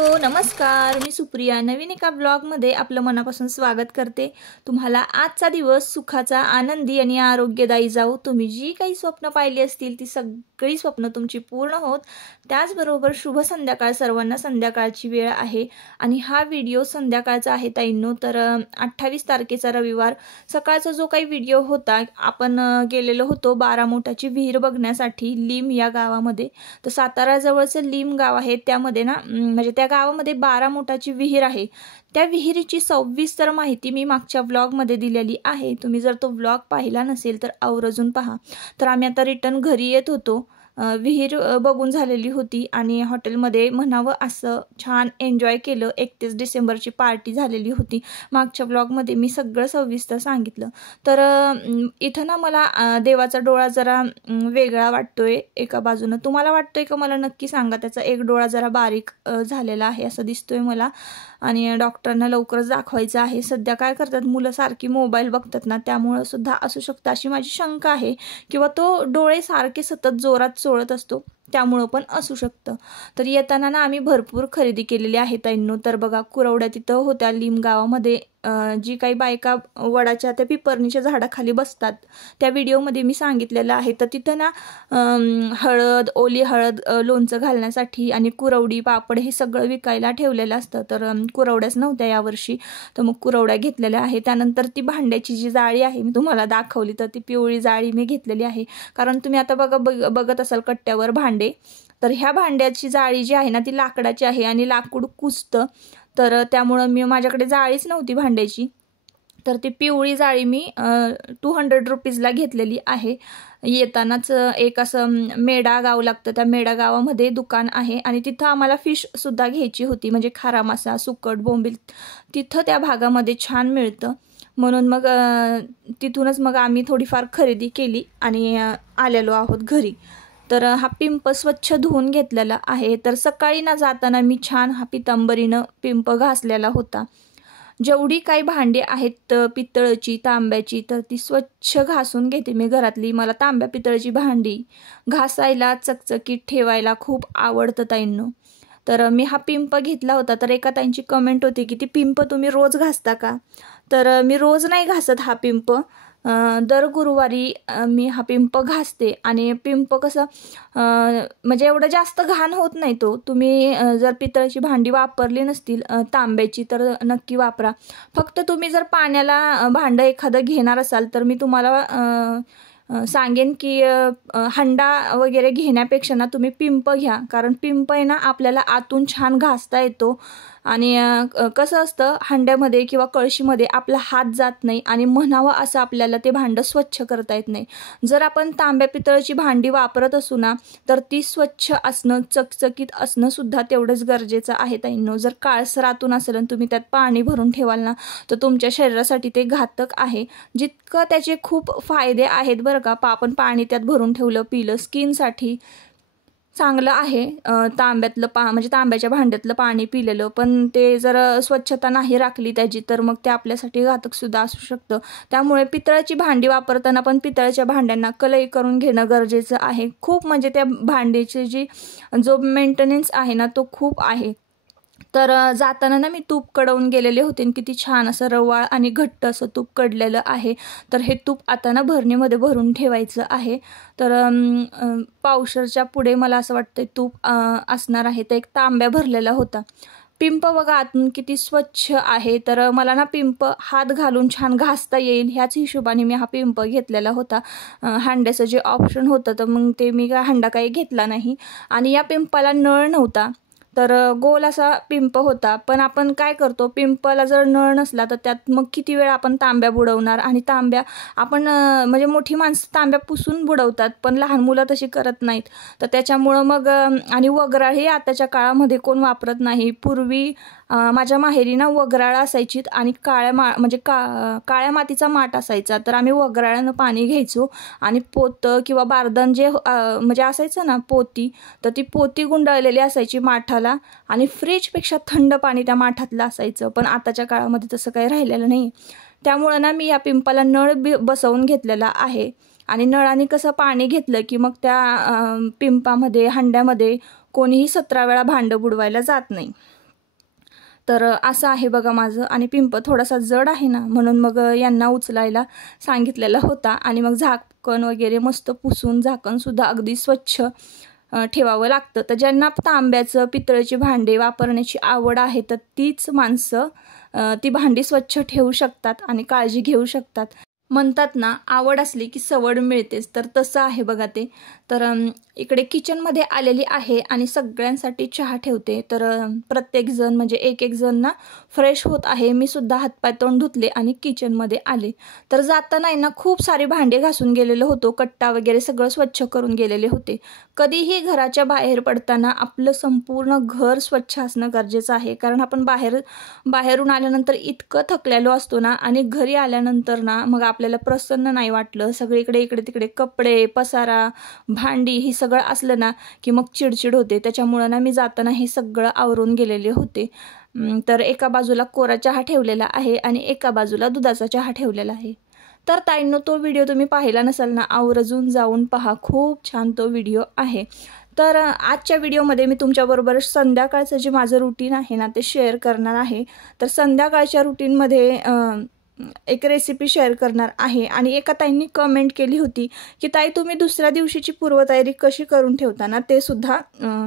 Hello नमस्कार, मी सुप्रिया नवीन एका ब्लॉगमध्ये आपलं मनापासून स्वागत करते। तुम्हाला आजचा दिवस सुखाचा, आनंदी आणि आरोग्यदायी जाऊ। तुम्ही जी काही स्वप्न पाहिली असतील ती सगळी स्वप्न तुमची पूर्ण होत। त्याचबरोबर शुभ संध्याकाळ सर्वांना। संध्याकाळची वेळ आहे आणि हा व्हिडिओ संध्याकाळचा आहे ताईंनो। तर 28 तारखेचा रविवार सकाळचा जो काही व्हिडिओ होता, आपण गेलेलो होतो बारामोटाची विहीर बघण्यासाठी लीम या गावामध्ये। तर सातारा जवळचं लीम गाव आहे, त्यामध्ये ना म्हणजे त्या गावामध्ये बारामोटाची विहीर आहे। त्या विहिरीची सविस्तर माहिती मी मागच्या व्लॉगमध्ये दिलेली आहे। तुम्ही जर तो व्लॉग पाहिला नसेल तर आवर्जून पहा। तर आम्ही आता रिटर्न घरी येत होतो। विहीर बघून झालेली होती आणि हॉटेलमध्ये म्हणावं असं छान एन्जॉय केलं। 31 डिसेंबरची पार्टी झालेली होती। मागच्या व्लॉगमध्ये मी सगळं सविस्तर सांगितलं। तर इथं ना मला देवाचा डोळा जरा वेगळा वाटतोय एका बाजूनं। तुम्हाला वाटतोय का मला नक्की सांगा। त्याचा एक डोळा जरा बारीक झालेला आहे असं दिसतोय मला आणि डॉक्टरांना लवकरच दाखवायचं आहे। सध्या काय करतात मुलं सारखी मोबाईल बघतात ना, त्यामुळे सुद्धा असू शकतं अशी माझी शंका आहे, किंवा तो डोळे सारखे सतत जोरात चोळत असतो त्यामुळे पण असू शकतं। तर येताना ना आम्ही भरपूर खरेदी केलेली आहे ताईंनो। तर बघा कुरवड्या तिथं होत्या लीम गावामध्ये। जी काही बायका वडाच्या त्या पिपरणीच्या झाडाखाली बसतात त्या व्हिडिओमध्ये मी सांगितलेलं आहे। तर तिथं ना हळद, ओली हळद लोणचं घालण्यासाठी आणि कुरवडी, पापड हे सगळं विकायला ठेवलेलं असतं। तर कुरवड्याच नव्हत्या यावर्षी, तर मग कुरवड्या घेतलेल्या आहे। त्यानंतर ती भांड्याची जी जाळी आहे मी तुम्हाला दाखवली, तर ती पिवळी जाळी मी घेतलेली आहे। कारण तुम्ही आता बघत असाल कट्ट्यावर भांडे, तर ह्या भांड्याची जाळी जी आहे ना ती लाकडाची आहे आणि लाकूड कुजतं। तर त्यामुळं मी माझ्याकडे जाळीच नव्हती भांड्याची, तर ती पिवळी जाळी मी 200 रुपीजला घेतलेली आहे। येतानाच एक असं मेढा गाव लागतं, त्या मेढा गावामध्ये दुकान आहे आणि तिथं आम्हाला फिश सुद्धा घ्यायची होती, म्हणजे खारा मासा, सुकट, बोंबील तिथं त्या भागामध्ये छान मिळतं। म्हणून मग तिथूनच मग आम्ही थोडीफार खरेदी केली आणि आलेलो आहोत घरी। तर हा पिंप स्वच्छ धुवून घेतलेला आहे। तर सकाळी ना जाताना मी छान हा पितांबरीनं पिंप घासलेला होता। जेवढी काही भांडी आहेत पितळची, तांब्याची, तर ती स्वच्छ घासून घेते मी घरातली। मला तांब्या पितळची भांडी घासायला, चकचकीत ठेवायला खूप आवडतं ताईंनो। तर मी हा पिंप घेतला होता। तर एका ताईंची कमेंट होती की ती पिंप तुम्ही रोज घासता का? तर मी रोज नाही घासत हा पिंप। दर गुरुवारी मी हा पिंप घासते आणि पिंप कसं म्हणजे एवढं जास्त घाण होत नाही तो। तुम्ही जर पितळची भांडी वापरली नसतील तांब्याची तर नक्की वापरा। फक्त तुम्ही जर पाण्याला भांडं एखादं घेणार असाल तर मी तुम्हाला सांगेन की हंडा वगैरे घेण्यापेक्षा ना तुम्ही पिंप घ्या। कारण पिंप आहे ना आपल्याला आतून छान घासता येतो आणि कसं असतं हंड्यामध्ये किंवा कळशीमध्ये आपला हात जात नाही आणि म्हणावं असं आपल्याला ते भांडं स्वच्छ करता येत नाही। जर आपण तांब्या पितळची भांडी वापरत असू ना तर ती स्वच्छ असणं, चकचकीत असणं सुद्धा तेवढंच गरजेचं आहे ताईंनो। जर काळसर आतून असेल आणि तुम्ही त्यात पाणी भरून ठेवाल ना तर तुमच्या शरीरासाठी ते घातक आहे। जितकं त्याचे खूप फायदे आहेत बरं का, आपण पाणी त्यात भरून ठेवलं, पिलं, स्किनसाठी चांगलं आहे तांब्यातलं म्हणजे तांब्याच्या भांड्यातलं पाणी पिलेलं। पण ते जर स्वच्छता नाही राखली त्याची तर मग ते आपल्यासाठी घातक सुद्धा असू शकतं। त्यामुळे पितळाची भांडी वापरताना पण पितळाच्या भांड्यांना कलई करून घेणं गरजेचं आहे। खूप म्हणजे त्या भांड्याची जो मेंटेनन्स आहे ना तो खूप आहे। तर जाताना ना मी तूप कडवून गेलेले होते आणि किती छान असं रवाळ आणि घट्ट असं तूप कडलेलं आहे। तर हे तूप आता ना भरणीमध्ये भरून ठेवायचं आहे। तर पावशरच्या पुढे मला असं वाटतं तूप असणार आहे। तर एक तांब्या भरलेला होता। पिंप बघा आतून किती स्वच्छ आहे। तर मला ना पिंप हात घालून छान घासता येईल ह्याच हिशोबाने मी हा पिंप घेतलेला होता। हांड्याचं जे ऑप्शन होतं तर मग ते मी हांडा काही घेतला नाही आणि या पिंपाला नळ नव्हता। तर गोल असा पिंप होता। पण आपण काय करतो, पिंपला जर नळ नसला तर त्यात मग किती वेळ आपण तांब्या बुडवणार, आणि तांब्या आपण म्हणजे मोठी माणसं तांब्या पुसून बुडवतात पण लहान मुलं तशी करत नाहीत। तर त्याच्यामुळं मग आणि वगराळ हे आताच्या काळामध्ये कोण वापरत नाही। पूर्वी माझ्या माहेरी ना वगराळ असायची आणि काळ्या मातीचा माठ असायचा। तर आम्ही वगराळानं पाणी घ्यायचो आणि पोतं किंवा बारदन जे म्हणजे असायचं ना पोती, तर ती पोती गुंडाळलेली असायची माठाला आणि फ्रीजपेक्षा थंड पाणी त्या माठातलं असायचं। पण आताच्या काळामध्ये तसं काही राहिलेलं नाही। त्यामुळं ना मी या पिंपाला नळ बसवून घेतलेला आहे आणि नळाने कसं पाणी घेतलं की मग त्या पिंपामध्ये, हंड्यामध्ये कोणीही 17 वेळा भांडं बुडवायला जात नाही। तर असं आहे बघा माझं. आणि पिंप थोडासा जड आहे ना, म्हणून मग यांना उचलायला सांगितलेला होता. आणि मग झाकण वगैरे मस्त पुसून झाकणसुद्धा अगदी स्वच्छ ठेवावं लागतं. तर ज्यांना तांब्याचं पितळेची भांडे वापरण्याची आवड आहे तर तीच माणसं ती भांडी स्वच्छ ठेवू शकतात आणि काळजी घेऊ शकतात. म्हणतात ना, आवड असली की सवड मिळतेच, तर तसं आहे बघा ते. तर इकडे किचनमध्ये आलेली आहे आणि सगळ्यांसाठी चहा ठेवते. तर प्रत्येकजण म्हणजे एक एक जण ना फ्रेश होत आहे. मी सुद्धा हातपाय तोंड धुतले आणि किचनमध्ये आले. तर जाताना ना खूप सारे भांडे घासून गेलेलो होतो, कट्टा वगैरे सगळं स्वच्छ करून गेलेले होते. कधीही घराच्या बाहेर पडताना आपलं संपूर्ण घर स्वच्छ असणं गरजेचं आहे. कारण आपण बाहेरून आल्यानंतर इतकं थकलेलो असतो ना, आणि घरी आल्यानंतर ना मग आपल्याला प्रसन्न नाही वाटलं. सगळीकडे इकडे तिकडे कपडे, पसारा, भांडी ही सगळं असलं ना की मग चिडचिड होते. त्याच्यामुळं ना मी जाताना हे सगळं आवरून गेलेले होते. तर एका बाजूला कोरा चहा ठेवलेला आहे आणि एका बाजूला दुधाचा चहा ठेवलेला आहे. तर ताईंनो, तो व्हिडिओ तुम्ही पाहिला नसाल ना, आवर्जून जाऊन पहा. खूप छान तो व्हिडिओ आहे. तर आजच्या व्हिडिओमध्ये मी तुमच्याबरोबर संध्याकाळचं जे माझं रुटीन आहे ना ते शेअर करणार आहे. तर संध्याकाळच्या रुटीनमध्ये एक रेसिपी शेअर करणार आहे. आणि एका ताईंनी कमेंट केली होती की ताई, तुम्ही दुसऱ्या दिवशीची पूर्वतयारी कशी करून ठेवता ना ते सुद्धा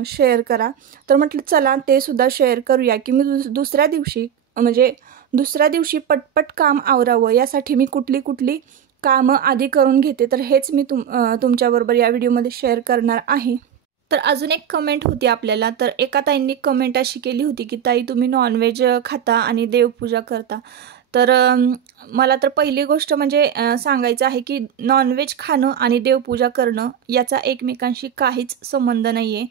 शेअर करा. तर म्हटलं चला ते सुद्धा शेअर करूया की मी दुसऱ्या दिवशी पटपट काम आवरावं यासाठी मी कुठली कामं आधी करून घेते. तर हेच मी तुमच्याबरोबर या व्हिडिओमध्ये शेअर करणार आहे. तर अजून एक कमेंट होती आपल्याला. तर एका ताईंनी कमेंट अशी केली होती की ताई, तुम्ही नॉनव्हेज खाता आणि देवपूजा करता. तर मला तर पहिली गोष्ट म्हणजे सांगायचं आहे की नॉनव्हेज खाणं आणि देवपूजा करणं याचा एकमेकांशी काहीच संबंध नाही आहे.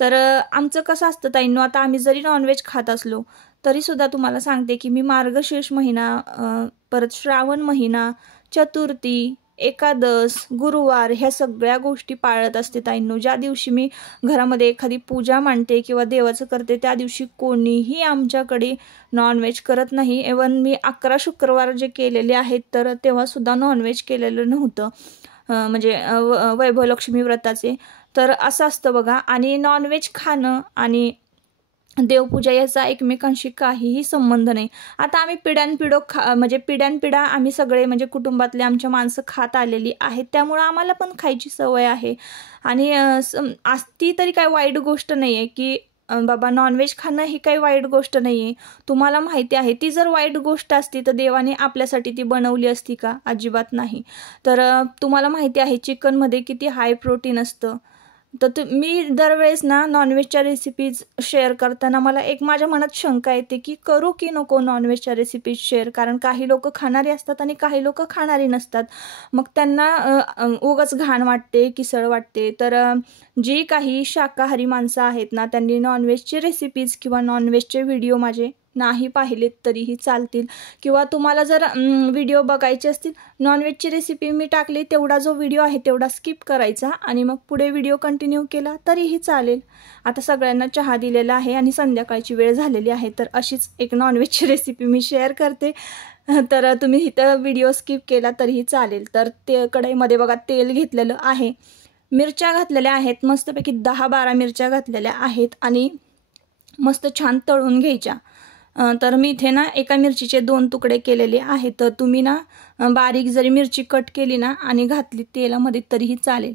तर आमचं कसं असतं ताईंनो, आता आम्ही जरी नॉनव्हेज खात असलो तरीसुद्धा तुम्हाला सांगते की मी मार्गशीर्ष महिना, परत श्रावण महिना, चतुर्थी, एकादश, गुरुवार ह्या सगळ्या गोष्टी पाळत असते ताईंनो. ज्या दिवशी मी घरामध्ये एखादी पूजा मांडते किंवा देवाचं करते त्या दिवशी कोणीही आमच्याकडे नॉनव्हेज करत नाही. इव्हन मी 11 शुक्रवार जे केलेले आहेत तर तेव्हासुद्धा नॉनव्हेज केलेलं नव्हतं, म्हणजे वैभवलक्ष्मी व्रताचे. तर असं असतं बघा. आणि नॉनव्हेज खाणं आणि देवपूजा याचा एकमेकांशी काहीही संबंध नाही. आता आम्ही पिढ्यानपिढ्या आम्ही सगळे म्हणजे कुटुंबातले आमच्या माणसं खात आलेली आहेत, त्यामुळं आम्हाला पण खायची सवय आहे. आणि ती तरी काही वाईट गोष्ट नाही आहे की बाबा नॉनव्हेज खाणं ही काही वाईट गोष्ट नाही आहे. तुम्हाला माहिती आहे, ती जर वाईट गोष्ट असती तर देवाने आपल्यासाठी ती बनवली असती का? अजिबात नाही. तर तुम्हाला माहिती आहे चिकनमध्ये किती हाय प्रोटीन असतं. तर मी दरवेळेस ना नॉनव्हेजच्या रेसिपीज शेअर करताना मला एक माझ्या मनात शंका येते की करू की नको नॉनव्हेजच्या रेसिपीज शेअर. कारण काही लोक खाणारी असतात आणि काही लोक खाणारी नसतात. मग त्यांना उगाच घाण वाटते, किसळ वाटते. तर जी काही शाकाहारी माणसं आहेत ना त्यांनी नॉनव्हेजचे रेसिपीज किंवा नॉनव्हेजचे व्हिडिओ माझे नाही पाहिलेत तरीही चालतील. किंवा तुम्हाला जर व्हिडिओ बघायचे असतील, नॉनव्हेजची रेसिपी मी टाकली तेवढा जो व्हिडिओ आहे तेवढा स्किप करायचा आणि मग पुढे व्हिडिओ कंटिन्यू केला तरीही चालेल. आता सगळ्यांना चहा दिलेला आहे आणि संध्याकाळची वेळ झालेली आहे. तर अशीच एक नॉनव्हेजची रेसिपी मी शेअर करते. तर तुम्ही इथं व्हिडिओ स्किप केला तरीही चालेल. तर ते कढईमध्ये बघा तेल घेतलेलं आहे, मिरच्या घातलेल्या आहेत, मस्तपैकी 10-12 मिरच्या घातलेल्या आहेत आणि मस्त छान तळून घ्यायच्या. तर मी इथे ना एका मिरचीचे 2 तुकडे केलेले आहेत. तर तुम्ही ना बारीक जरी मिरची कट केली ना आणि घातली तेलामध्ये तरीही चालेल.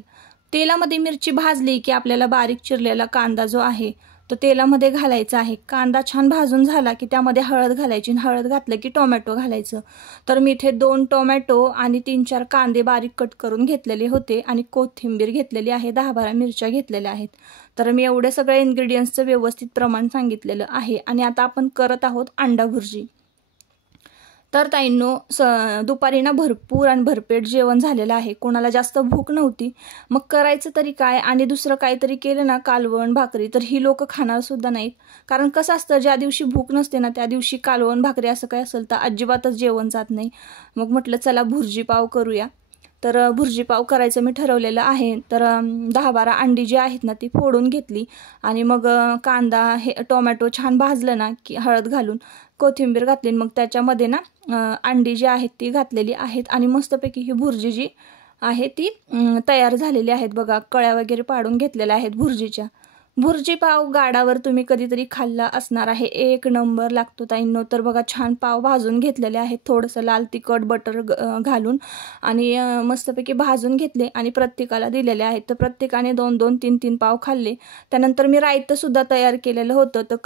तेलामध्ये मिरची भाजली की आपल्याला बारीक चिरलेला कांदा जो आहे तो तेलामध्ये घालायचा आहे. कांदा छान भाजून झाला की त्यामध्ये हळद घालायची. हळद घातलं की टोमॅटो घालायचं. तर मी इथे 2 टोमॅटो आणि 3-4 कांदे बारीक कट करून घेतलेले होते आणि कोथिंबीर घेतलेली आहे, 10-12 मिरच्या घेतलेल्या आहेत. तर मी एवढे सगळे इन्ग्रेडियंट्सचं व्यवस्थित प्रमाण सांगितलेलं आहे. आणि आता आपण करत आहोत अंडा भुर्जी. तर ताईंनो, दुपारी ना भरपूर आणि भरपेट जेवण झालेलं आहे. कोणाला जास्त भूक नव्हती, मग करायचं तरी काय. आणि दुसरं काहीतरी केलं ना, कालवण भाकरी, तर ही लोक खाणार सुद्धा नाहीत. कारण कसं असतं, ज्या दिवशी भूक नसते ना त्या दिवशी कालवण भाकरी असं काय असेल तर अजिबातच जेवण जात नाही. मग म्हटलं चला भुर्जी पाव करूया. तर भुर्जी पाव करायचं मी ठरवलेलं आहे. तर 10-12 अंडी जी आहेत ना ती फोडून घेतली आणि मग कांदा टोमॅटो छान भाजलं ना की हळद घालून कोथिंबीर घातली. मग त्याच्यामध्ये ना अंडी जी आहेत ती घातलेली आहेत आणि मस्तपैकी ही भुर्जी जी आहे ती तयार झालेली आहेत. बघा, कळ्या वगैरे पाडून घेतलेल्या आहेत भुर्जीच्या. भुर्जी पाव गाडावर तुम्ही कधीतरी खाल्ला असणार आहे, एक नंबर लागतो ताईंनो. तर बघा छान पाव भाजून घेतलेले आहेत, थोडंसं लाल तिखट बटर घालून आणि मस्तपैकी भाजून घेतले आणि प्रत्येकाला दिलेले आहेत. तर प्रत्येकाने 2-2, 3-3 पाव खाल्ले. त्यानंतर मी रायतंसुद्धा तयार केलेलं होतं. तर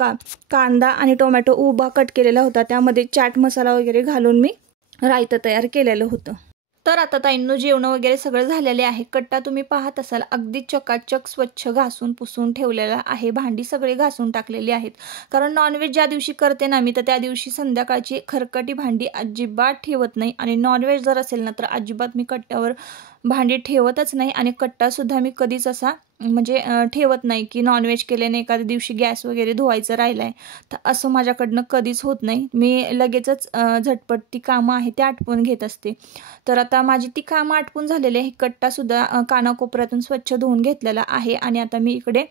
कांदा आणि टोमॅटो उभा कट केलेला होता, त्यामध्ये चाट मसाला वगैरे घालून मी रायतं तयार केलेलं होतं. तर आता ताईंनो जेवण वगैरे सगळं झालेले आहे. कट्टा तुम्ही पाहत असाल अगदी चकाचक स्वच्छ घासून पुसून ठेवलेला आहे. भांडी सगळी घासून टाकलेली आहेत, कारण नॉनव्हेज ज्या दिवशी करते ना मी, तर त्या दिवशी संध्याकाळची खरकटी भांडी अजिबात ठेवत नाही. आणि नॉनव्हेज जर असेल ना तर अजिबात मी कट्ट्यावर भांडी ठेवतच नाही. आणि कट्टासुद्धा मी कधीच असा म्हणजे ठेवत नाही की नॉनव्हेज केल्याने एखाद्या दिवशी गॅस वगैरे धुवायचं राहिलं आहे, तर असं माझ्याकडनं कधीच होत नाही. मी लगेचच झटपट ती कामं आहे ते आटपून घेत असते. तर आता माझी ती कामं आटपून झालेली आहे. कट्टासुद्धा कानाकोपऱ्यातून स्वच्छ धुवून घेतलेला आहे. आणि आता मी इकडे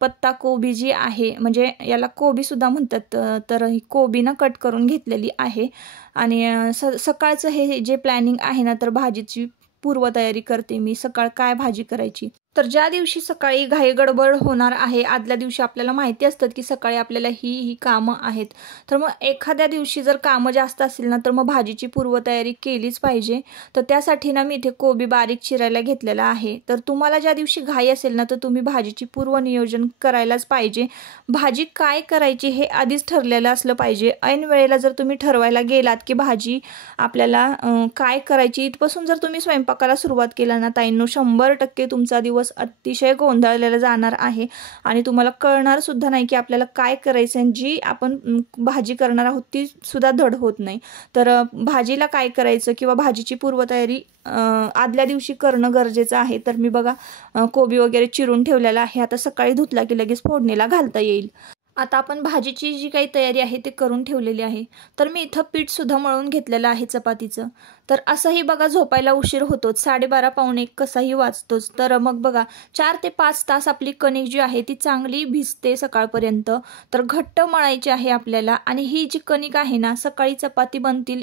पत्ता कोबी जी आहे, म्हणजे याला कोबीसुद्धा म्हणतात, तर ही कोबी ना कट करून घेतलेली आहे. आणि सकाळचं हे जे प्लॅनिंग आहे ना, तर भाजीची पूर्वतयारी करते मी. सकाळ काय भाजी करायची, तर ज्या दिवशी सकाळी घाई गडबड होणार आहे, आदल्या दिवशी आपल्याला माहिती असतं की सकाळी आपल्याला ही कामं आहेत, तर मग एखाद्या दिवशी जर कामं जास्त असतील ना तर मग भाजीची पूर्वतयारी केलीच पाहिजे. तर त्यासाठी ना मी इथे कोबी बारीक चिरायला घेतलेला आहे. तर तुम्हाला ज्या दिवशी घाई असेल ना तर तुम्ही भाजीची पूर्वनियोजन करायलाच पाहिजे. भाजी काय करायची हे आधीच ठरलेलं असलं पाहिजे. ऐन वेळेला जर तुम्ही ठरवायला गेलात की भाजी आपल्याला काय करायची, इथपासून जर तुम्ही स्वयंपाकाला सुरुवात केला ना ताईंनो, 100% तुमचा दिवस अतिशय गोंधळलेला जाणार आहे. आणि तुम्हाला कळणार सुद्धा नाही की आपल्याला काय करायचं आहे. जी आपण भाजी करणार आहोत ती सुद्धा धड होत नाही. तर भाजीला काय करायचं किंवा भाजीची पूर्वतयारी आदल्या दिवशी करणं गरजेचं आहे. तर मी बघा कोबी वगैरे चिरून ठेवलेला आहे. आता सकाळी धुतला की लगेच फोडणीला घालता येईल. आता आपण भाजीची जी काही तयारी आहे ते करून ठेवलेली आहे. तर मी इथं पीठसुद्धा मळून घेतलेलं आहे चपातीचं. तर असंही बघा झोपायला उशीर होतोच, 12:30 पावणे 1 कसाही वाजतोच. तर मग बघा 4 ते 5 तास आपली कणिक जी आहे ती चांगली भिजते सकाळपर्यंत. तर घट्ट मळायची आहे आपल्याला. आणि ही जी कणिक आहे ना, सकाळी चपाती बनतील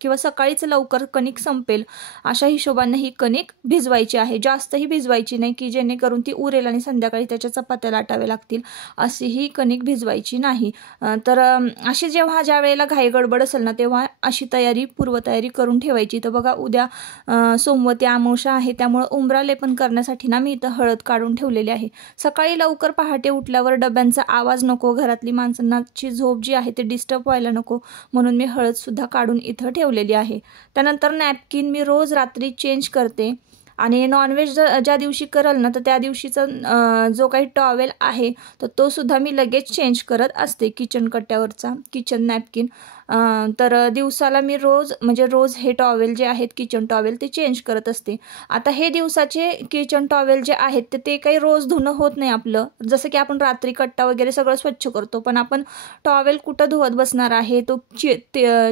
किंवा सकाळीच लवकर कणिक संपेल अशा हिशोबाने ही कणिक भिजवायची आहे. जास्तही भिजवायची नाही की जेणेकरून ती उरेल आणि संध्याकाळी त्याच्या चपात्या लाटाव्या लागतील, अशी ही कणिक भिजवायची नाही. तर अशी ज्या वेळेला घाई गडबड असेल ना तेव्हा अशी पूर्वतयारी करून ठेवायची. तर बघा उद्या सोमवती अमावस्या आहे, त्यामुळे उंबरा लेपन करण्यासाठी ना मी इथं हळद काढून ठेवलेली आहे. सकाळी लवकर पहाटे उठल्यावर डब्यांचा आवाज नको, घरातली माणसांची झोप जी आहे ते डिस्टर्ब व्हायला नको, म्हणून मी हळद सुद्धा काढून इथं ठेवलेली आहे. त्यानंतर नॅपकिन मी रोज रात्री चेंज करते. आणि नॉनव्हेज ज्या दिवशी करल ना तर त्या दिवशीचा जो काही टॉवेल आहे तर तो सुद्धा मी लगेच चेंज करत असते, किचन कट्ट्यावरचा किचन नॅपकिन. तर दिवसाला मी रोज हे टॉवेल जे आहेत किचन टॉवेल ते चेंज करत असते. आता हे दिवसाचे किचन टॉवेल जे आहेत ते काही रोज धुणं होत नाही आपलं. जसं की आपण रात्री कट्टा वगैरे सगळं स्वच्छ करतो, पण आपण टॉवेल कुठं धुवत बसणार आहे, तो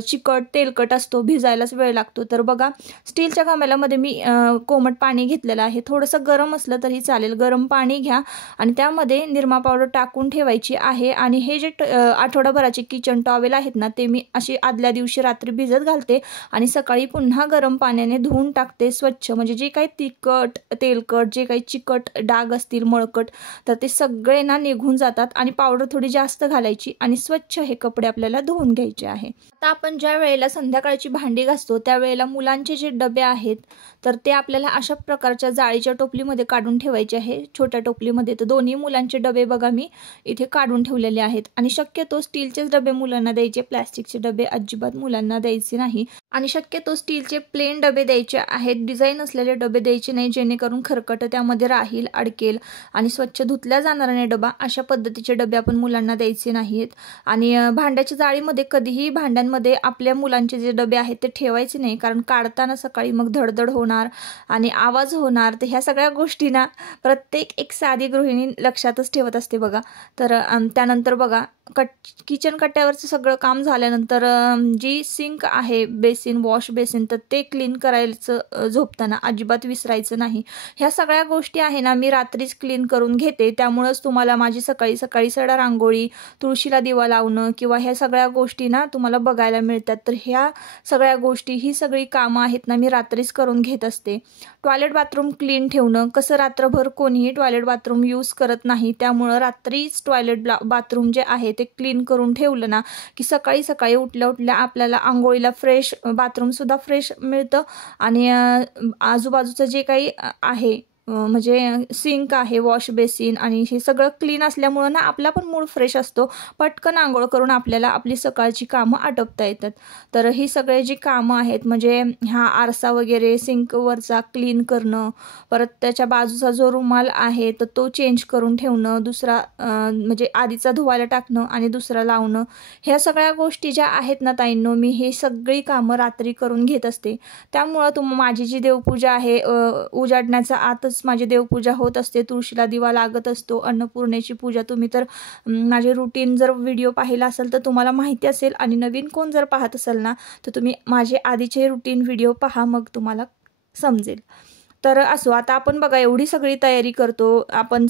चिकट तेलकट असतो, भिजायलाच वेळ लागतो. तर बघा स्टीलच्या गामल्यामध्ये मी कोमट पाणी घेतलेलं आहे. थोडंसं गरम असलं तरी चालेल, गरम पाणी घ्या आणि त्यामध्ये निरमा पावडर टाकून ठेवायची आहे. आणि हे जे आठवडाभराचे किचन टॉवेल आहेत ना ते मी अशी आदल्या दिवशी रात्री भिजत घालते आणि सकाळी पुन्हा गरम पाण्याने धुवून टाकते स्वच्छ. म्हणजे जे काही तिखट तेलकट जे काही चिकट डाग असतील मळकट तर ते सगळे ना निघून जातात. आणि पावडर थोडी जास्त घालायची आणि स्वच्छ हे कपडे आपल्याला धुवून घ्यायचे आहे. आता आपण ज्या वेळेला संध्याकाळची भांडी घासतो त्यावेळेला मुलांचे जे डबे आहेत तर ते आपल्याला अशा प्रकारच्या जाळीच्या टोपलीमध्ये काढून ठेवायचे आहे, छोट्या टोपलीमध्ये. तर दोन्ही मुलांचे डबे बघा मी इथे काढून ठेवलेले आहेत. आणि शक्यतो स्टीलचेच डबे मुलांना द्यायचे, प्लॅस्टिकचे डबे अजिबात मुलांना द्यायचे नाही. आणि शक्यतो स्टीलचे प्लेन डबे द्यायचे आहेत, डिझाईन असलेले डबे द्यायचे नाही, जेणेकरून खरकट त्यामध्ये राहील, अडकेल आणि स्वच्छ धुतल्या जाणार नाही डबा. अशा पद्धतीचे डबे आपण मुलांना द्यायचे नाहीत. आणि भांड्याच्या जाळीमध्ये कधीही भांड्यांमध्ये आपल्या मुलांचे जे डबे आहेत ते ठेवायचे नाही, कारण काढताना सकाळी मग धडधड होणार आणि आवाज होणार. तर ह्या सगळ्या गोष्टी ना प्रत्येक एक साधी गृहिणी लक्षातच ठेवत असते बघा. तर त्यानंतर बघा किचन कट्ट्यावरचं सगळं काम झाल्यानंतर त्याच्यानंतर जी सिंक आहे बेसिन, वॉश बेसिन, तर ते क्लीन करायचं झोपताना अजिबात विसरायचं नाही. ह्या सगळ्या गोष्टी आहे ना मी रात्रीच क्लीन करून घेते. त्यामुळंच तुम्हाला माझी सकाळी सकाळी सडा रांगोळी, तुळशीला दिवा लावणं किंवा ह्या सगळ्या गोष्टी ना तुम्हाला बघायला मिळतात. तर ह्या सगळ्या गोष्टी, ही सगळी कामं आहेत ना मी रात्रीच करून घेत असते. टॉयलेट बाथरूम क्लीन ठेवणं, कसं रात्रभर कोणीही टॉयलेट बाथरूम यूज करत नाही, त्यामुळं रात्रीच टॉयलेट बाथरूम जे आहे ते क्लीन करून ठेवलं ना की सकाळी सकाळी उठल्या उठल्या आपल्याला आंघोळीला फ्रेश बाथरूमसुद्धा फ्रेश मिळतं आणि आजूबाजूचं जे काही आहे म्हणजे सिंक आहे, वॉश बेसिन आणि हे सगळं क्लीन असल्यामुळं ना आपला पण मूड फ्रेश असतो. पटकन आंघोळ करून आपल्याला आपली सकाळची कामं आटोपता येतात. तर ही सगळे जी कामं आहेत म्हणजे हा आरसा वगैरे सिंकवरचा क्लीन करणं, परत त्याच्या बाजूचा जो रुमाल आहे तर तो चेंज करून ठेवणं, दुसरा म्हणजे आधीचा धुवायला टाकणं आणि दुसरा लावणं, ह्या सगळ्या गोष्टी ज्या आहेत ना ताईंनो मी हे सगळी कामं रात्री करून घेत असते. त्यामुळं माझी जी देवपूजा आहे उजाडण्याचा आतच माझी देवपूजा होत असते. तुळशीला दिवा लागत असतो, अन्नपूर्णेची पूजा. तुम्ही तर माझे रुटीन जर व्हिडिओ पाहिला असेल तर तुम्हाला माहिती असेल आणि नवीन कोण जर पाहत असेल ना तर तुम्ही माझे आधीचे रुटीन व्हिडिओ पहा, मग तुम्हाला समजेल. तर असो, आता आपण बघा एवढी सगळी तयारी करतो. आपण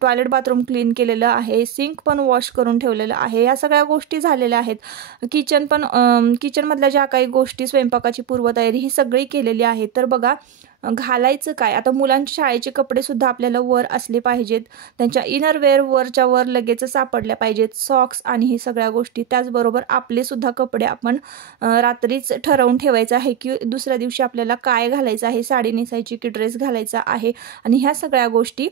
टॉयलेट बाथरूम क्लीन केलेलं आहे, सिंक पण वॉश करून ठेवलेलं आहे, या सगळ्या गोष्टी झालेल्या आहेत. किचन पण किचनमधल्या ज्या काही गोष्टी, स्वयंपाकाची पूर्वतयारी ही सगळी केलेली आहे. तर बघा घालायचं काय, आता मुलांच्या शाळेचे कपडे सुद्धा आपल्याला वर असले पाहिजेत, त्यांच्या इनरवेअर वरच्या वर लगेच सापडल्या पाहिजेत, सॉक्स आणि ही सगळ्या गोष्टी. त्याचबरोबर आपले सुद्धा कपडे आपण रात्रीच ठरवून ठेवायचं आहे की दुसऱ्या दिवशी आपल्याला काय घालायचं आहे, साडी नेसायची की ड्रेस घालायचा आहे, आणि ह्या सगळ्या गोष्टी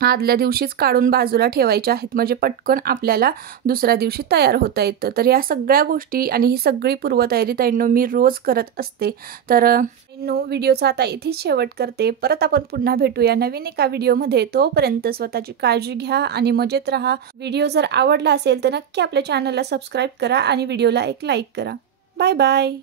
आदल्या दिवशीच काढून बाजूला ठेवायच्या आहेत म्हणजे पटकन आपल्याला दुसऱ्या दिवशी तयार होता येतं. तर या सगळ्या गोष्टी आणि ही सगळी पूर्वतयारी ताईंनो मी रोज करत असते. तर व्हिडिओचा आता इथेच शेवट करते. परत आपण पुन्हा भेटूया नवीन एका व्हिडिओमध्ये. तोपर्यंत स्वतःची काळजी घ्या आणि मजेत राहा. व्हिडिओ जर आवडला असेल तर नक्की आपल्या चॅनलला सबस्क्राईब करा आणि व्हिडिओला एक लाईक करा. Bye bye.